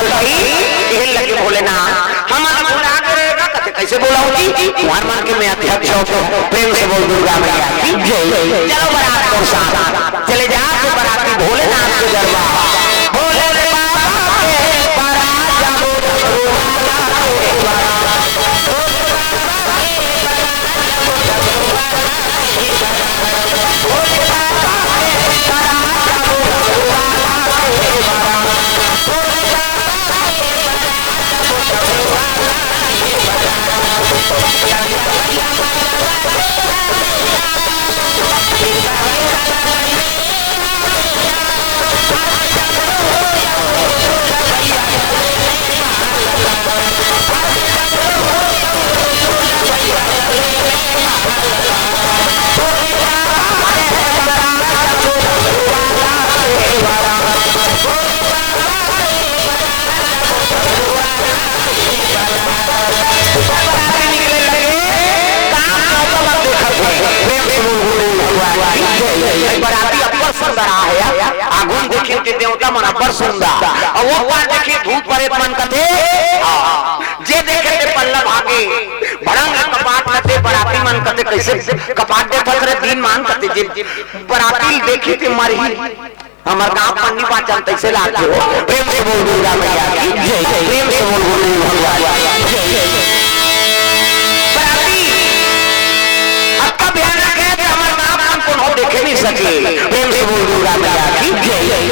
साल भाई कहने लगे भोलेनाथ हम बुला करेगा कहते कैसे बुलाऊंगी तुम्हार मान के मैं अध्यक्ष हूं प्रेम से बोल दुर्गा मैया की जय। चलो बारात को साथ चले जा के बाराती भोलेनाथ के दरबार भोले बाबा के बारात जाओ आगुन देखिए कि देवता मन अपर सुंदर और वो पार देखिए भूत प्रेत मन कथे जे देखे ते पल्लव आगे भड़ंग कपाट लते बराती मन कथे कैसे कपाट दे फकरे दिन मान कथे जे बराती देखी ते मरी हमर गांव पन्नी पाचन तैसे लागे हो प्रेम से बोल दुर्गा मैया की जय जय प्रेम से बोल भगवान जय जय बराती अक्का बयान रखे कि हमर गांव मन को न देखे नहीं सके प्रेम से बोल दुर्गा मैया की जय जय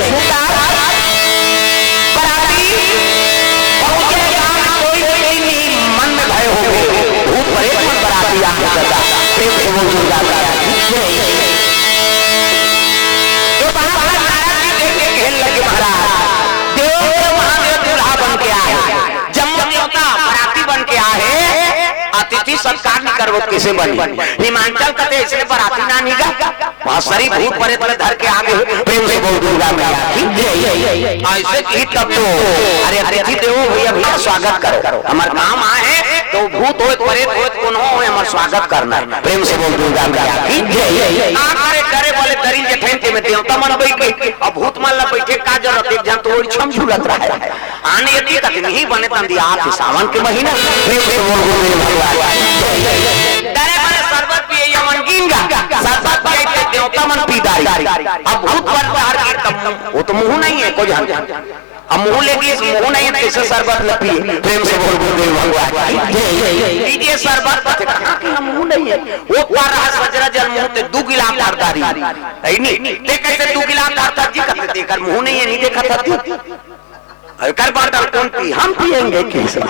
बराती पहुंचे गांव कोई नहीं मन में भय हो गए भूत प्रेत मन बराती आके करता प्रेम से बोल दुर्गा मैया की जय अतिथि सत्कार नहीं करवो किसे बनी हिमाचल कते इसलिए बराती ना निगा वहां सरी भूत प्रेत वाले धर के आगे प्रेम से बोल दुर्गा मैया की जय ऐसे की तब तो अरे अतिथि देवो भैया भैया स्वागत करो हमार काम आए तो भूत हो प्रेत हो कोनो हो हमर स्वागत करना प्रेम से बोल दुर्गा मैया की जय आरे करे बोले दरिन जे ठेंटे में देवता मन बैठे अब भूत मन ला बैठे का जरूरत एक जन तो छम झूलत रहा है आने यदि तक नहीं बने तंदी आप सावन के महीना प्रेम से बोल भगवान डरे मारे शरबत पिए यमन गिंगा शरबत पिए ते देवता मन पीदारी अब भूत प्रकार के तब वो तो मुंह नहीं है कोई अब मुंह लेके मुंह नहीं है कैसे शरबत न पिए प्रेम से बोल भगवान लीजिए शरबत कहां कि हम मुंह नहीं है वो पार रहा सजरा जल मुंह ते 2 गिलास धारदारी है नहीं ते कैसे 2 गिलास धारदार जी कहते देकर मुंह नहीं है नहीं देखा था कर बाटल कौन पी हम पिएंगे कैसे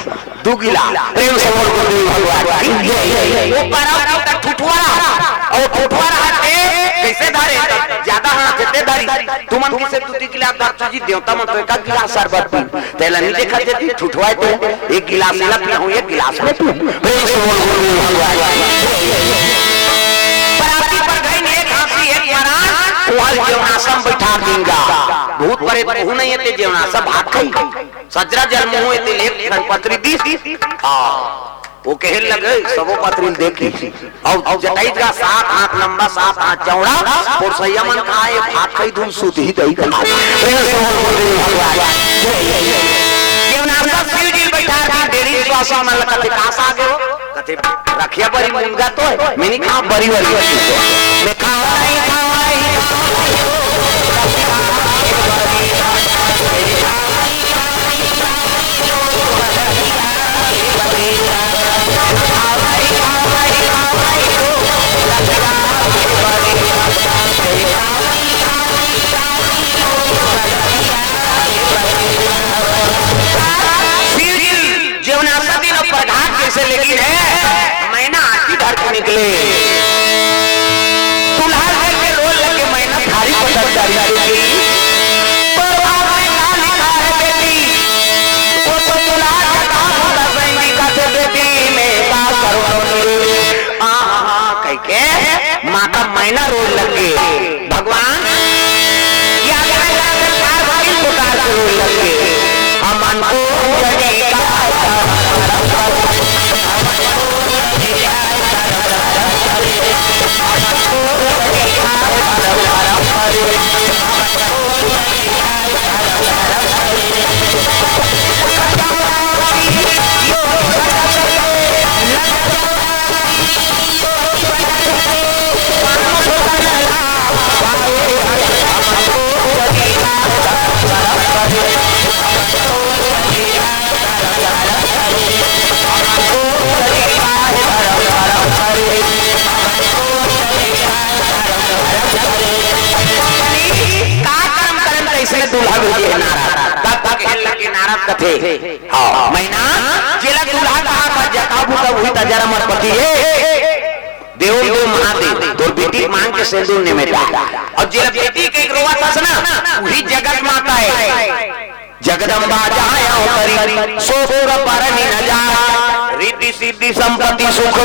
2 गिलास प्रेम से बोल भगवान वो कराओ का ठुठवारा और ठुठवारा हटे कैसे धारे ज्यादा हाथ देते धारी तुमन किसे 2 गिलास धार जी देवता मन तो 1 गिलास शरबत पी तेला नहीं देखा थे ठुठवाए तो 1 गिलास ले पिया हूं 1 गिलास में पी प्रेम से बोल भगवान बराती पर गई ने एक हाथी एक महाराज वहां जीवनाश्रम बैठा देंगा भूत प्रेत मुंह नहीं है जीवनाश्रम भाग गई सजरा जल मुंह है एक पत्री दी वो कहे लगे सबो पत्री देखी और जटाई का 7 हाथ लंबा 7 हाथ चौड़ा और संयमन का एक हाथ कई दूर सूती ही गई जीवनाश्रम शिव जी बैठा था डेरी श्वासा में लगते कास आ गए कहते रखिया बड़ी मुंगा तो मैंने कहा बड़ी वाली मैं खावा कैसे लेकिन है मैना आती धर के निकले तुल्हार के रोल लगे मैना थारी पटक जारी माँ का मैना रोल लगे भगवान रोल लगे अमन को नारद कथे हां महीना जेला दुल्हा का जकाबू का वही तजरा मत पति है देव देव महादेव तोर बेटी मांग के सिंदूर ने मेटा और जेला बेटी के रोवा था ना वही जगत माता है जगदम्बा जहाँ करी सोर परनी न जा रिद्धि सिद्धि संपत्ति सुख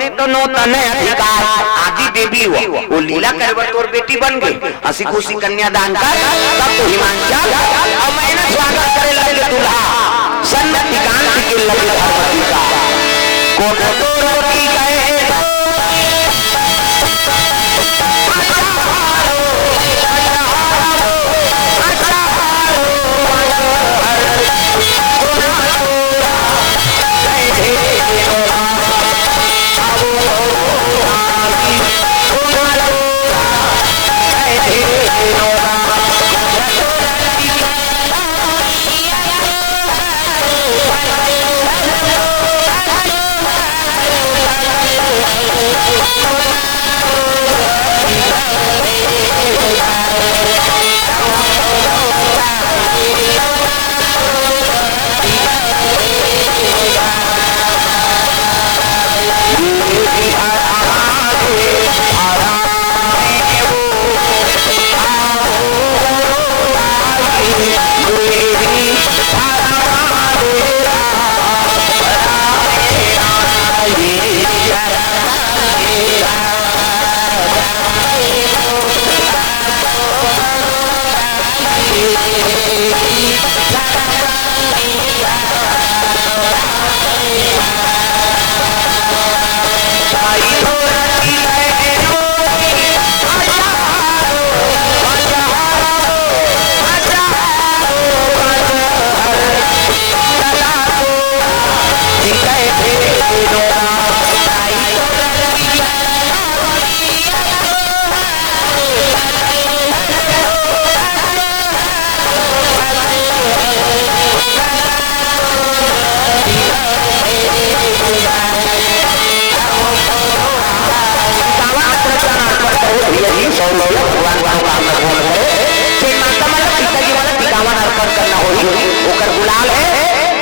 नित नूतन अधिकार आदि देवी वो लीला करवर तोर बेटी बन गई हसी खुशी कन्यादान कर तब तो हिमांचल और मैंने स्वागत करे लगे दूल्हा सन्नति कांति के लगे भगवती का कोन तोर की गए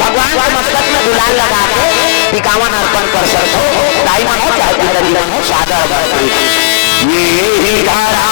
गुलाल लगा के पिकावन अर्पण कर सकते हो दाई मन हो चाहे पिता जीवन हो सादा ये ही धारा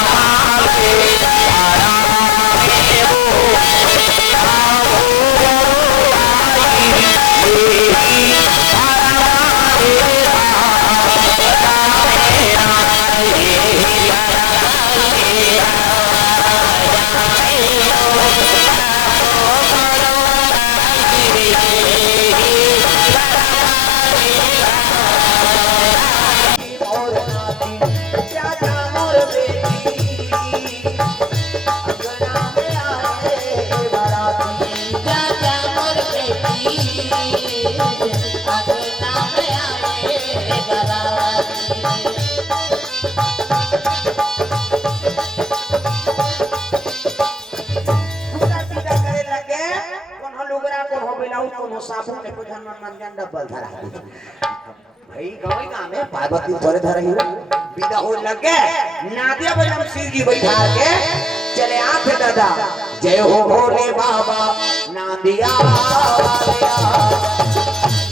भाई गाँव काम है पार्वती थोड़े धरे ही विदा हो लगे नादिया बलम शिव जी बैठा के चले आते दादा जय हो भोले बाबा नादिया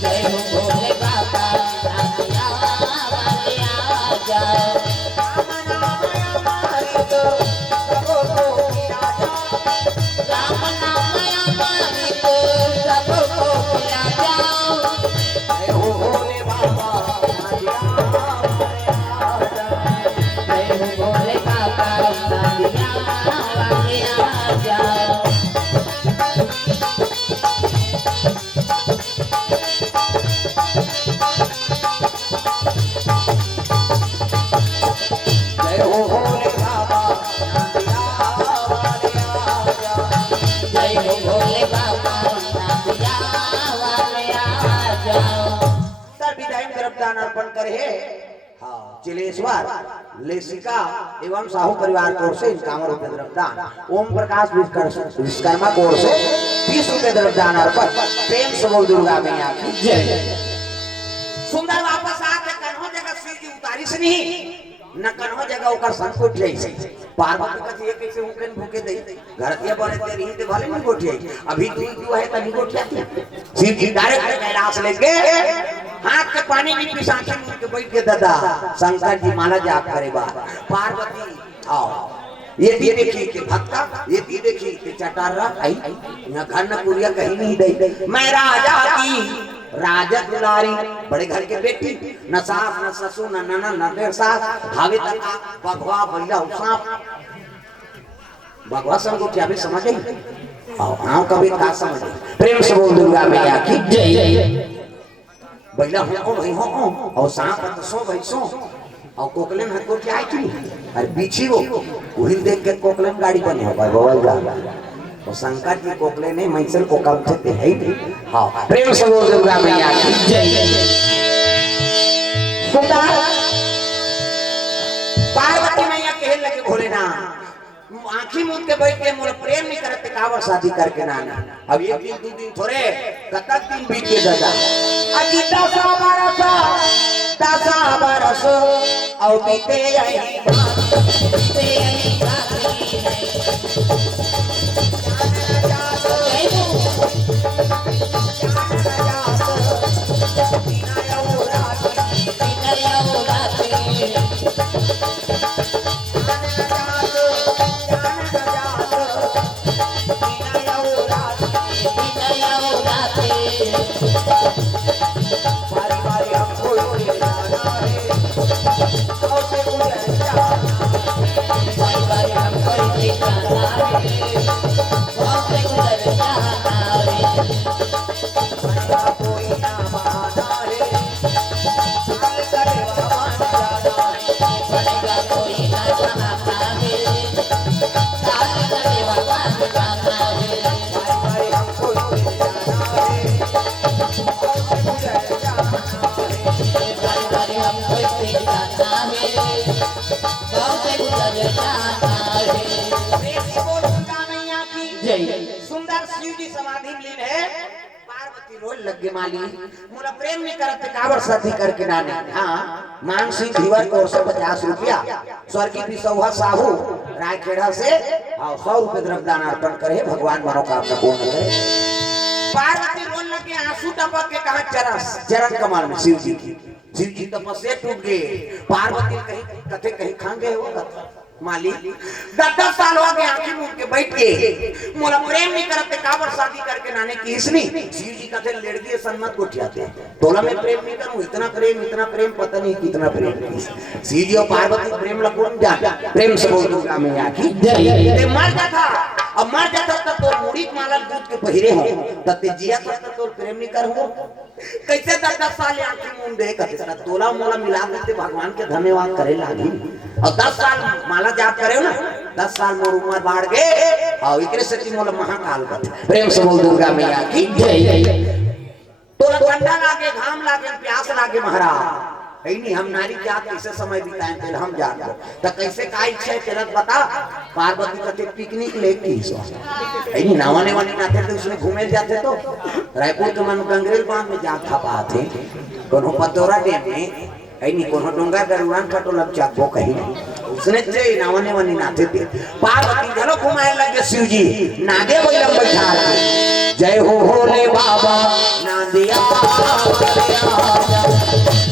जय हो भोले बाबा नादिया जय राम नाम अमृत सबको खिलाया राम नाम अमृत सबको खिलाया जय हो भोले बाबा नादिया जय हो भोले बाबा नादिया अर्पण करे चिलेश्वर लेसिका एवं साहू परिवार की ओर से कांवर रुपये द्रव्यदान ओम प्रकाश विश्वकर्मा की ओर से 20 रुपये द्रव्यदान अर्पण प्रेम से बोल दुर्गा मैया की जय। सुंदर वापस आके कन्हो जगह शिव जी उतारी से नहीं न कनो जगह ओकर संकोच जैसे पार्वती का ये कैसे मुकन भूखे दे घरतिया बने तेरी ही ते भले नहीं गोठिया अभी तू है तनी गोठिया शिव जी डायरेक्ट कैलाश लेके हाथ के पानी में पिसाची मुंह के बैठ के दादा शंकर जी माला जाप करे बा पार्वती आओ ये भी देखी कि भक्ता ये भी देखी कि चटारा आई यहाँ घर न कुरिया कहीं नहीं दे मैं राजा की राजा दुलारी बड़े घर के बेटी न सास न ससुर न नना न देर सास भावे तक बघवा बैला सांप भगवा सब को क्या भी समझ आई आओ कभी का समझ प्रेम से बोल दुर्गा मैया की जय बैला हो भाई हो और सांप तो सो भाई सो और कोकलेन हर को क्या आई थी अरे बीछी वो वही देख के कोकलेन गाड़ी बने हो भाई बोल जा और शंकर जी कोकले ने मैसल को काम थे है ही हां प्रेम से बोल दुर्गा मैया की जय सुंदर पार्वती मैया कहे लगे भोले ना आंखी मूंद के बैठ के मोर प्रेम नहीं करते कावर शादी करके ना अब एक दिन दो दिन थोड़े कतक दिन बीत के दादा अजी 10 बरस और बीते आई सुंदर शिव जी समाधि लीन है पार्वती रोल लगे माली मोला प्रेम नहीं करते कावर शादी करके नाने हां मानसी धीवर को 150 रुपया स्वर्गीय पिसौहा साहू रायखेड़ा से 100 रुपए द्रव्यदान अर्पण करे भगवान मनोकामना पूर्ण करे पार्वती रोल लगे आंसू टपक के कहा चरण कमल में शिव जी तपस्या टूट गए पार्वती कहीं कथे कहीं खांगे हो माली 10 साल हो गए आंखें मूंद के बैठ के मोला प्रेम नहीं करते काबर शादी करके नाने की इसनी शिव जी कहते लड़की सन्मत गोठियाते तोला में प्रेम नहीं करूं इतना प्रेम पता नहीं कितना प्रेम शिव जी और पार्वती प्रेम लगन जा प्रेम से बोल दूंगा मैं आखी जय मर जाता अब मर जाता तो तोर मुड़ी माला दूध के पहिरे हो तते जिया तो तोर प्रेम नहीं करूं कैसे 10 साल आंखें मूंद दे कहते तोला मोला मिला देते भगवान के धन्यवाद करे लागी और 10 साल माला जाप करे ना 10 साल मोर उम्र बढ़ गए और एकरे से मोला महाकाल का प्रेम से बोल दुर्गा मैया की जय तोला ठंडा लागे घाम लागे प्यास लागे महाराज नहीं हम नारी जात कैसे समय बिताएं तेल हम जात तो कैसे का इच्छा है तेरा बता पार्वती का पिकनिक लेके सो नहीं नावाने वाली ना थे उसमें घूमे जाते तो रायपुर के मन गंगरेल बांध में जा था पाते कोनो पतोरा डैम में ऐनी कोनो डोंगा गरुड़ान कटो लग जाको कहीं उसने जे नावाने वाली ना थे पार्वती चलो घुमाए लगे शिव जी नागे बैलम बैठा जय हो भोले बाबा नादिया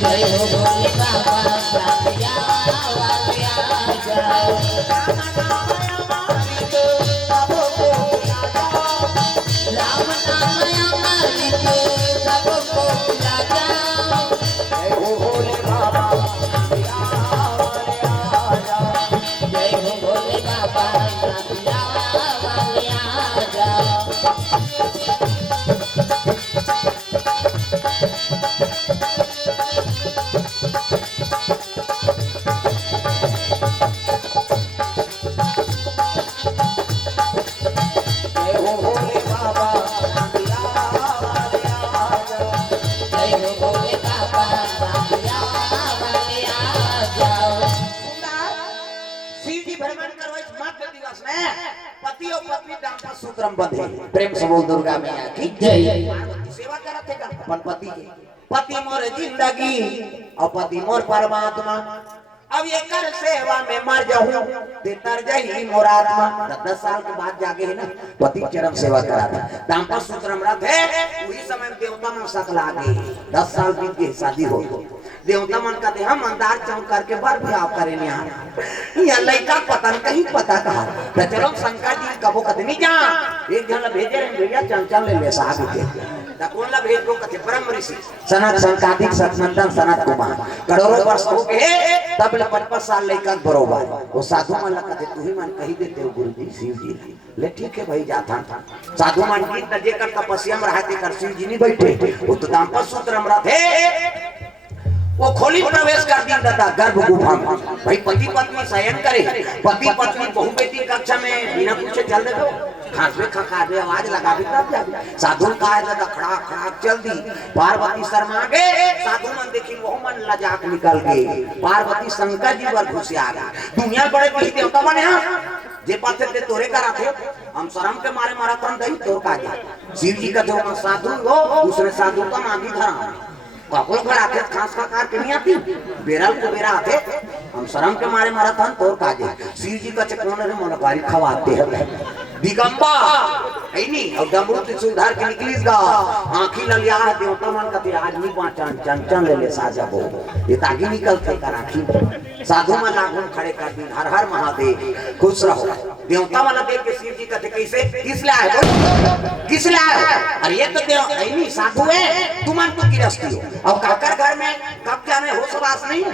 जय हो भोले बाबा नादिया राम नाम अमृत सबको पिला जाओ जय हो भोले बाबा जय हो भोले बाबा नादिया प्रेम से बोल दुर्गा मैया की जय सेवा करते अपन पति के पति मोर जिंदगी और पति मोर परमात्मा अब ये कर सेवा में मर जाऊं ते तर जाई मोरात्मा। 10 साल के बाद जाके है ना पति चरम सेवा करा था दाम्पत्य सूत्र व्रत है। वही समय में देवता मन सकल आ गए। 10 साल बीत गए शादी हो देवता मन कहते हम अंधार चौक करके बर ब्याह करे नहीं या लड़का पता कहीं पता कहा तो चलो शंकर जी कबो कहते नहीं जा एक जन भेजे भैया चंचल ले साहब के कौन ला भेज दो कथे परम ऋषि सनत संकादिक सतनंदन सनत कुमार करोड़ों वर्ष हो गए तब ले 55 साल लेकर बरोबर वो साधु मन कहते तू ही मन कही देते हो गुरुजी शिव जी ले ठीक है भाई जाता साधु मन की तजे कर तपस्या में रहते कर शिव जी नहीं बैठे वो तो दाम्पत्य सूत्र में थे। वो खोली प्रवेश कर दिया था गर्भ गुफा में। भाई पति पत्नी शयन करे पति पत्नी बहु बेटी कक्षा में बिना पूछे चल दे खांसवे खखावे आवाज लगावे तब जावे साधु का है खड़ा खड़ा चल दी पार्वती शर्मा गए साधु मन देखी वो मन लजाक निकल गए पार्वती शंकर जी पर घुसे आ गए दुनिया बड़े कही देवता बने हां जे पाथे ते तोरे करा थे हम शर्म के मारे मारा तन दई तोर का शिव जी का जो साधु हो दूसरे साधु का मांगी धरा कपल पर आते खास का कार के नहीं आती बेरल को बेरा आते हम शर्म के मारे मारा था तोर काजे शिव जी का चक्रों ने मन गाड़ी खवाते हैं दिगंबा है नहीं और डमरू से सुधार के निकलीस गा आंखी ललिया है देवता मन का आज नहीं पहचान चंचन ले साजा हो ये ताकि निकलते कर आंखी साधु मन लागून खड़े कर दिन हर हर महादेव खुश रहो देवता वाला देख के शिव जी कहते कैसे किस लाए हो किस लाए अरे ये तो देव है नहीं साधु है तुम मन तो गिरस्ती हो और काकर घर में कब जाने होश वास नहीं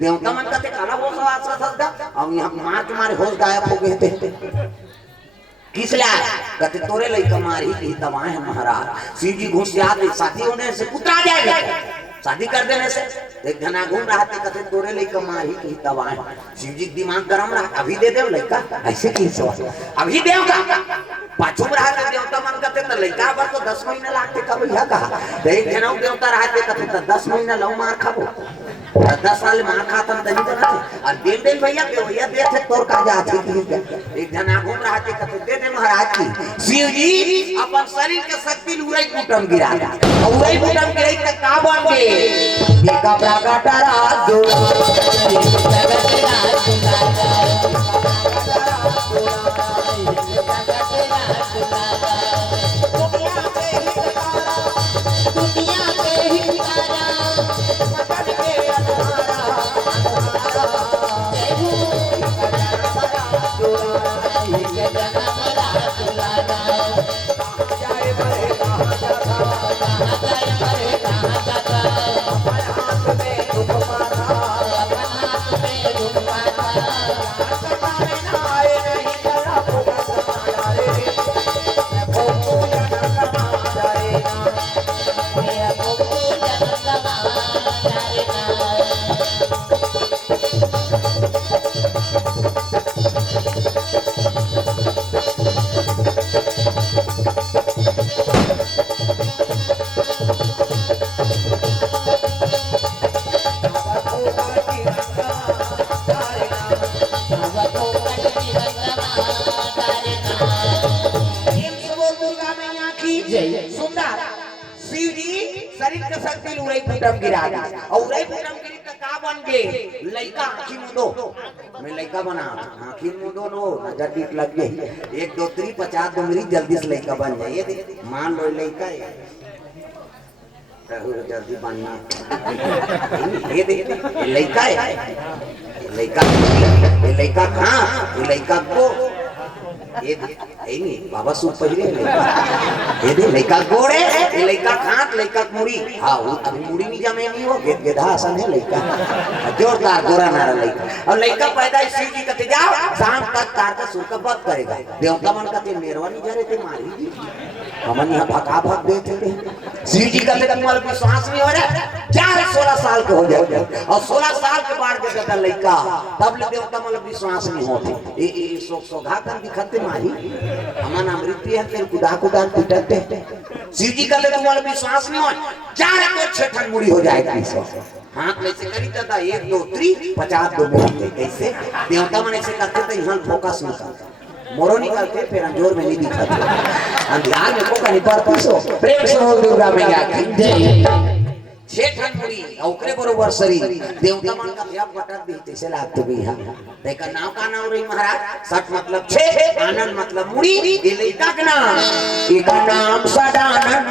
देवता मन कहते काला होश वास सदा और यहां मार के मारे होश गायब हो गए थे किस लाए कहते तोरे लइका मारी की दवाएं है महाराज शिव जी घुस जाते शादी होने से पुत्र आ जाएगा शादी कर देने से एक जना घूम रहा था कहते तोरे लइका मारी की दवाएं शिव जी दिमाग गरम रहा अभी दे दे लइका ऐसे की सवाल अभी देवता पाछू रहा था देवता मन कहते तो लइका पर तो 10 महीने लागते कब यह कहा एक जना देवता रहते कहते तो 10 महीने लव मार खाबो 10 साल मार खाता नहीं देना और दिन भैया दे थे तोर का जाती एक जना घूम रहा थे कहते दे दे महाराज की शिव जी अपन शरीर के शक्ति उड़ई कुटम गिरा और उड़ई कुटम गिरई त का बन गए एका प्रकट राज दो सुंदर शिव जी शरीर के शक्ति उड़ई कुटम गिरा दी और उड़ई कुटम गिरी त का बन गए लइका आंखी मुदो मैं लइका बना आंखी मुदो नो नजर टिक लग गई 1 2 3 50 डुंगरी जल्दी से लइका बन जाए ये मान लो लइका है जल्दी बनना ये देख लइका है लइका हां लइका को ये नहीं बाबा सूट पहिरे ये दे लइका गोड़े ये लइका खाट लइका मुड़ी हां वो अभी मुड़ी नहीं जमे नहीं हो गेधा आसन है लइका जोरदार गोरा नारा लइका और लइका पैदा शिव जी कहते जाओ शाम तक तार का सुर का बद करेगा देवता मन कहते मेरवानी जा रहे थे मारी जी हमन यहां भगा भग दे थे शिव जी कहते तुम्हारा विश्वास नहीं हो रहा क्या 16 साल के हो जाओ और 16 साल के बाद के कहता लइका तब ले देवता मतलब विश्वास नहीं होते ये सोघा कर दिखते मारी हमन अमृत है तेरे कुदा कुदा पिटते शिव जी कहते तुम्हारा विश्वास नहीं हो क्या तो छठन मुड़ी हो जाएगी हाथ में से करी था 1 2 3 50 दो मिनट कैसे देवता मन ऐसे करते थे यहां फोकस नहीं करते मोरो निकलते फिर जोर में नहीं दिखाते ध्यान में को कहीं पर पीसो प्रेम से बोल दुर्गा मैया की जय छे ठन मुड़ी ओकरे बरोबर सरी देवता मन का भैया पटक दी जैसे लागते भैया तेका नाम का नाम रही महाराज सट मतलब छे आनंद मतलब मुड़ी ये लइका का नाम एका नाम सदानंद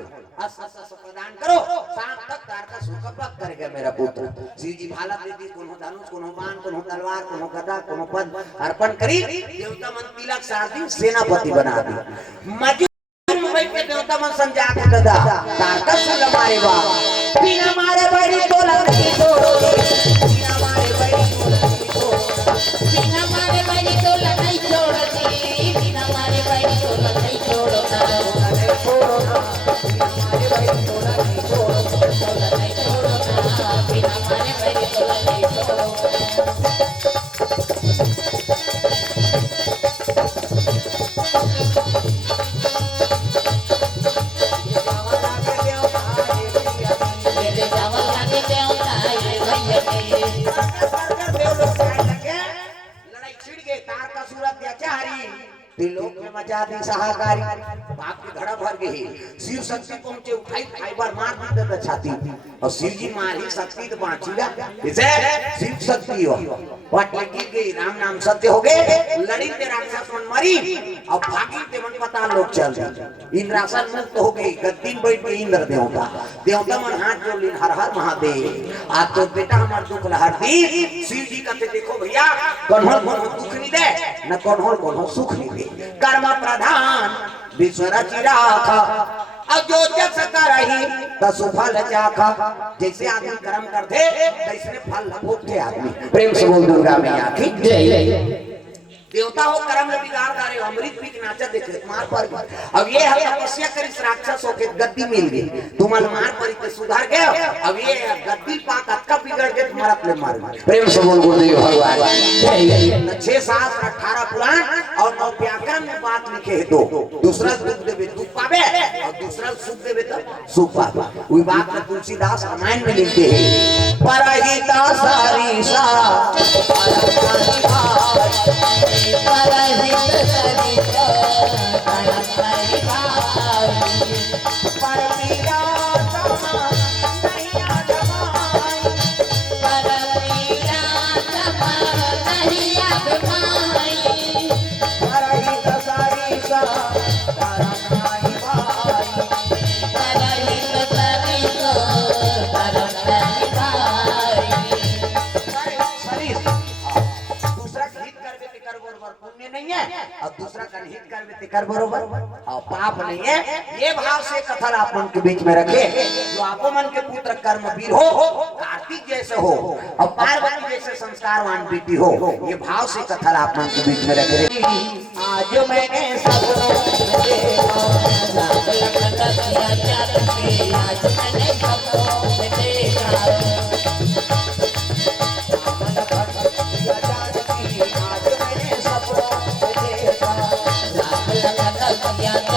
प्रदान करो शाम तक तार का सुख पक करेगा मेरा पुत्र शिव जी भाला देती कोनो धनुष कोनो बाण कोनो तलवार कोनो गदा कोनो पद अर्पण करी देवता मन तिलक शादी सेनापति बना दी मजूर मुंबई के देवता मन संजा के दादा तार का सुख मारे बा बिना मारे बड़ी तो लगती तो बिना मारे बड़ी तो लगती तो बिना मारे बड़ी तो लड़ाई छोड़ती बिना मारे बड़ी तो लड़ाई छोड़ता बिना मारे बड़ी तो लड़ाई त्रिलोक में मचा दी सहाकारी बाप की घड़ा भर गई शिव शक्ति पहुंचे उठाई फाइबर मार दी तो छाती और शिव जी मारी शक्ति तो बांचीगा इसे शिव शक्ति हो पट लगी गई राम नाम सत्य हो गए लड़ी ते राक्षस मन मरी और भागी ते मन पता लोग चल गए इंद्रासन मुक्त हो गई गद्दी बैठ के इंद्र देवता देवता मन हाथ जोड़ ली हर हर महादेव आज तो बेटा हमार दुख लहर दी शिव जी कहते देखो भैया कन्हर मन दुख नहीं दे न कन्हर कोनो सुख नहीं दे कर्म प्रधान विश्वर चिराखा अब जो जस करही तसु फल चाखा जैसे आदमी कर्म करते वैसे फल भोगते आदमी प्रेम से बोल दुर्गा मैया की जय देवता हो कर्म में बिगाड़ करे अमृत पी के नाचा देखे मार पर अब ये है तपस्या करी राक्षस होके गद्दी मिल गई तुम मार पर के सुधार गए अब ये गद्दी पाक अटका बिगड़ के तुम्हारा प्रेम मार प्रेम से बोल गुरुदेव भगवान जय 6 शास्त्र 18 पुराण और 9 व्याकरण में बात लिखे है दो दूसरा दुख देवे दुख पावे और दूसरा सुख देवे तो सुख पावे वही बात में तुलसीदास रामायण में लिखते हैं परहिता सरिसा परहित सरिता परमहरि भाई परमीरा तमा नहीं आजमाई परमीरा तमा नहीं आजमाई परहित सरिसा परमहरि भाई परहित सरिता परमहरि भाई दूसरा हित करवे ते कर बरोबर पुण्य नहीं है और दूसरा का हित करवे ते कर बरोबर और पाप नहीं है ये भाव से कथन आप मन के बीच में रखे जो आपो मन के पुत्र कर्मवीर हो कार्तिक जैसे हो और पार्वती जैसे संस्कारवान बेटी हो ये भाव से कथन आप मन के बीच में रखे आज मैंने सपनों में देखा आज मैंने सपनों में देखा आज मैंने सपनों में देखा